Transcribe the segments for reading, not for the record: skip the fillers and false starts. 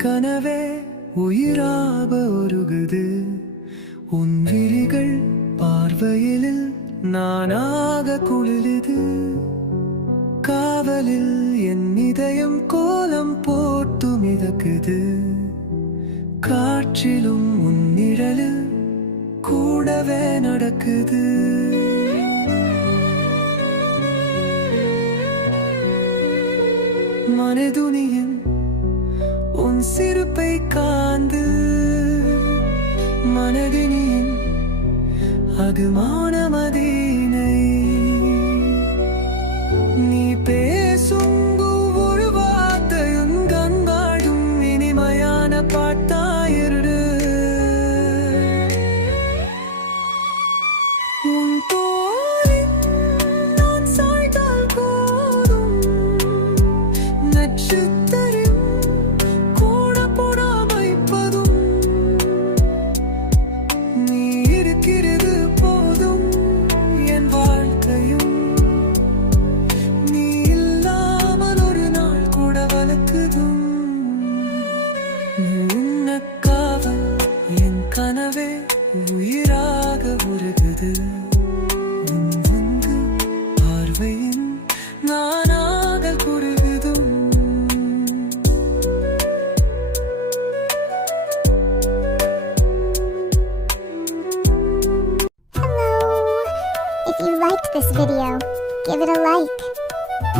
கனவே உயிராக உருகுது உன் விழிகள் பார்வையில் நானாக குளிருது காவலில் என் இதயம் கோலம் போட்டு மிதக்குது காற்றிலும் உன் நிழலில் கூடவே நடக்குது மனதுனியின் உன் சிரிப்பை காந்து மனதினியின் அது மானமதீனை நீ பேசும் ஒவ்வொரு வார்த்தையும் கண்காடும் இனிமையான பாட்டாயிரு உன் தோளில் நான் சாய்ந்தால் போதும் நட்சத்திரம் கூட போடாமைப்பதும் நீ இருக்கிறது போதும் என் வாழ்க்கையும் நீ இல்லாமல் ஒரு நாள் கூட வளர்க்குதும் உன்ன காவல் என் கனவே உயிராக உருகுது உன் வந்து பார்வையின் நானாக குறுகுதும் If you liked this video, give it a like.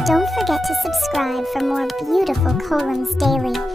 Don't forget to subscribe for more beautiful columns daily.